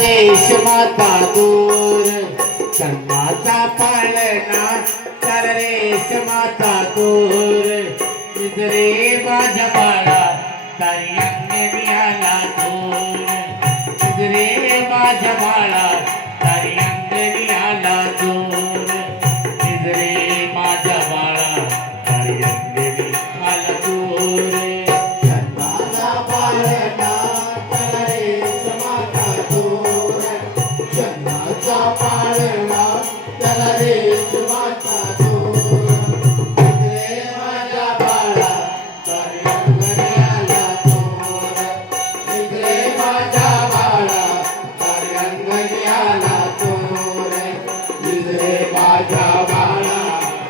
देश माता दूर जन्माचा पाळणा तर रेश माता दूर रे माझ्या बाळा तारी अंगणी आला दूर रे माझ्या बाळा तारी अंगणी आला दूर रे माझ्या बाळा तारी अंगणी आला दूर जन्माचा पाळणा तर रेश माता दूर जन्माचा पाळणा तर रेश माता दूर रे माझ्या बाळा तारी अंगणी आला दूर रे माझ्या बाळा तारी अंगणी आला दूर रे माझ्या बाळा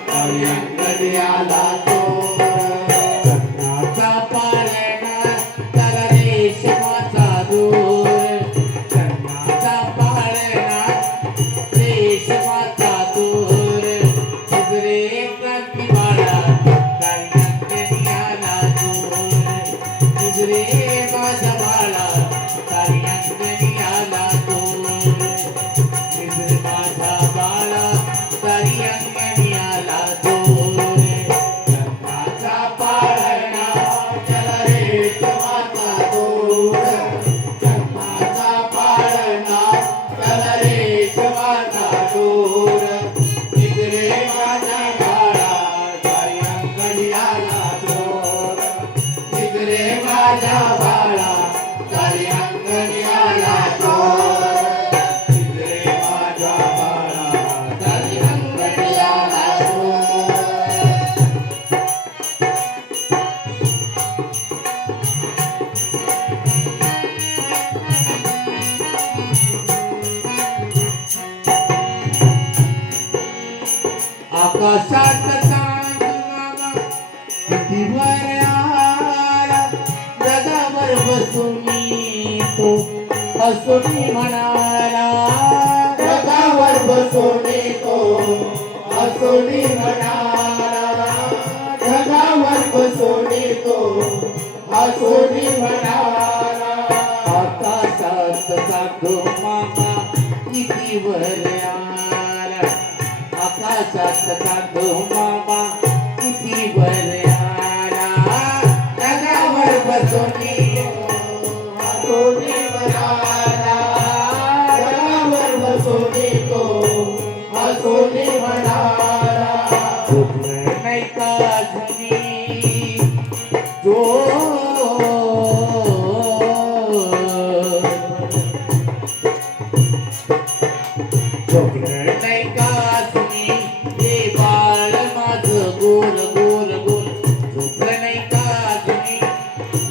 तारी अंगणी आला दूर जन्माचा पाळणा त्याला रेशमाचा दूर जन्माचा पाळणा रेशमाचा दूर रे क्रांती बाळा तारी अंगणी आला दूर रे माझ्या बाळा तारी अंगणी आला दूर माझ्या बाळा तारी अंगणी आला दूर जन्माचा पाळणा त्याला रेश माता दूर जन्माचा पाळणा त्याला रेश माता दूर रे माझ्या बाळा तारी अंगणी आला दूर रे माझ्या बाळा तारी अंगणी आला दूर रे माझ्या बाळा तारी अंगणी आला दूर आकाशात चांद मामा किती वर आला जगावर बसून तो हसून म्हणाला जगावर बसून तो हसून म्हणाला जगावर बसून तो हसून म्हणाला आकाशात चांद मामा किती वर आला आकाशात चांद मामा किती वर आला जगावर बसून हसून म्हणाला जगावर बसून तो हसून म्हणाला झोपलं नाही का झुनी जो झोपलं नाही का झुनी हे बाळ माझं गोल गोल गोल झोपलं नाही का झुनी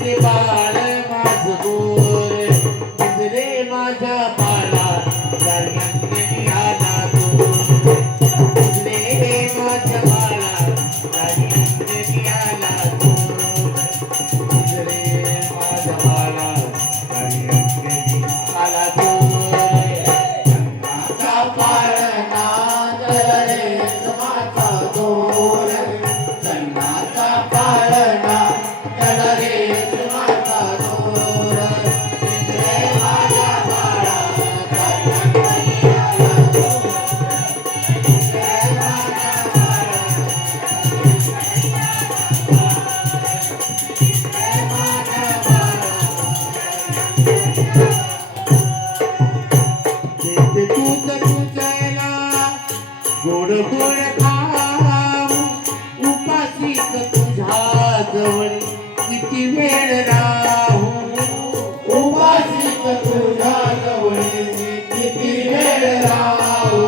हे बाळ माझं गोल रे माझ्या बाळा तारी अंगणी आला दूर रे माझ्या बाळा तारी अंगणी आला दूर रे माझ्या बाळा तारी अंगणी आला दूर जन्माचा पाळणा त्याला रेश माता दूर जन्माचा पाळणा त्याला रेश माता दूर रे माझ्या बाळा तारी अंगणी आला दूर रे माझ्या बाळा रे माझ्या देते दूध तुझ्याला गोड गोड खाऊ उपाशीच तुझ्या जवळ किती वेळ राहू उपाशीत तुझ्या जवळ किती वेळ राहू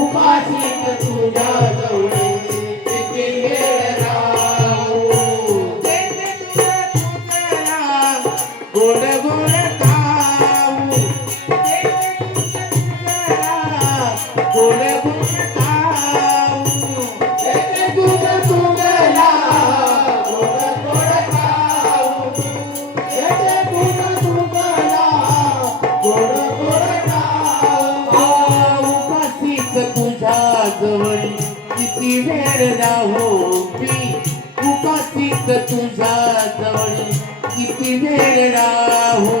उपाशीत तुझ्या जवळ किती वेळ राहू देते दूध तुझ्याला गोड गोड खाऊ देते दूध तुझ्याला गोड गोड खाऊ देते दूध तुझ्याला गोड गोड खाऊ देते दूध तुझ्याला गोड गोड खाऊ उपाशीच तुझ्या जवळ किती वेळ राहू मी उपाशीच तुझ्या जवळ किती वेळ राहू